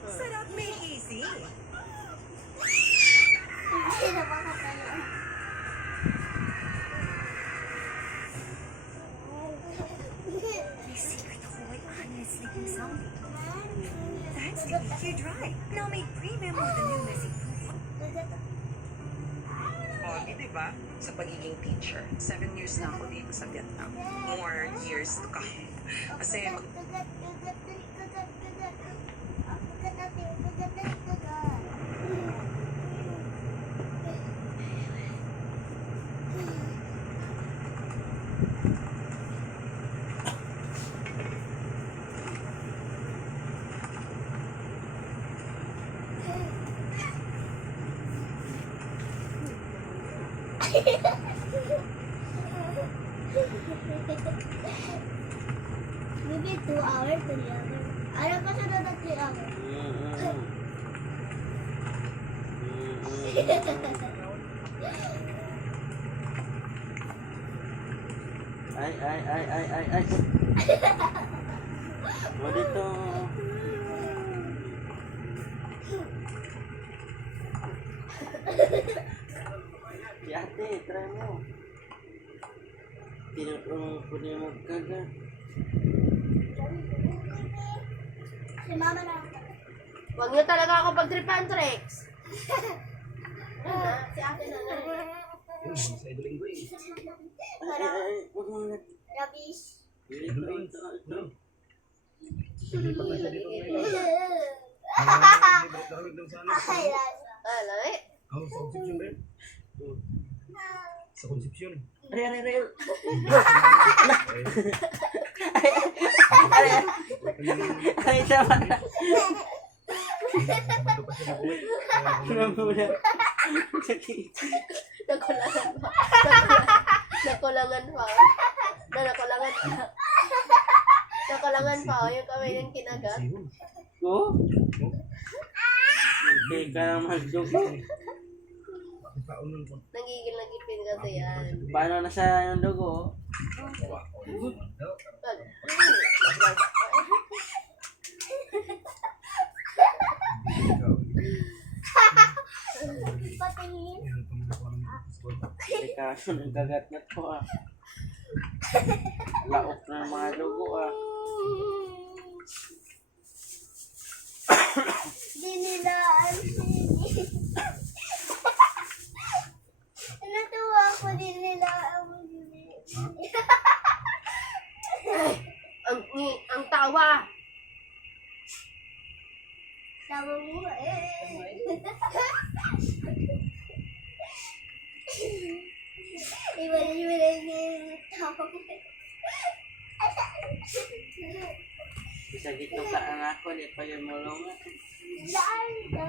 Sarap may easy. Hindi na makatayo. May secret ako kay Anna's sleeping song. That's to keep you dry. Now make premium with the new Messy Poop. Pogi, di ba? Sa pagiging teacher. 7 years na ako dito sa Vietnam. More years to come. Kasi Maybe 2 hours, 3 hours. Ano pa sunod na 3 hours? Ay. Mo dito. Si ate, try mo. Tinutulong ko niya magkagat. Si mama na. Huwag niyo talaga ako pag-tripan, Trex. Si ate na na. Ay, huwag mo na. Rubbish. Ito. Ay, lasa. Alay. Sa konsepsyon. Re. Ay, sama na. Bando pa siya na buhay. Muna. Nakulangan pa. Nakulangan pa. Nakulangan pa. Yung kamay ng kinagat. Sihon. Ko? Hindi ka lang magdugo. Paunan ko. Nagigil na ipin kasi yan. Paano na sa yung dugo? Patingin. Yan ang pamilya ng baseball. Hindi ka nagkagat na to ah. Laok na yung mga dugo ah. Dinilaan sini. Natuwa ako dinilaan mo sini. Ang tawa. Tama mo Iwan niya yung tao. Bisa gitu ka ang ako, di pa yung mulungan. Lalo.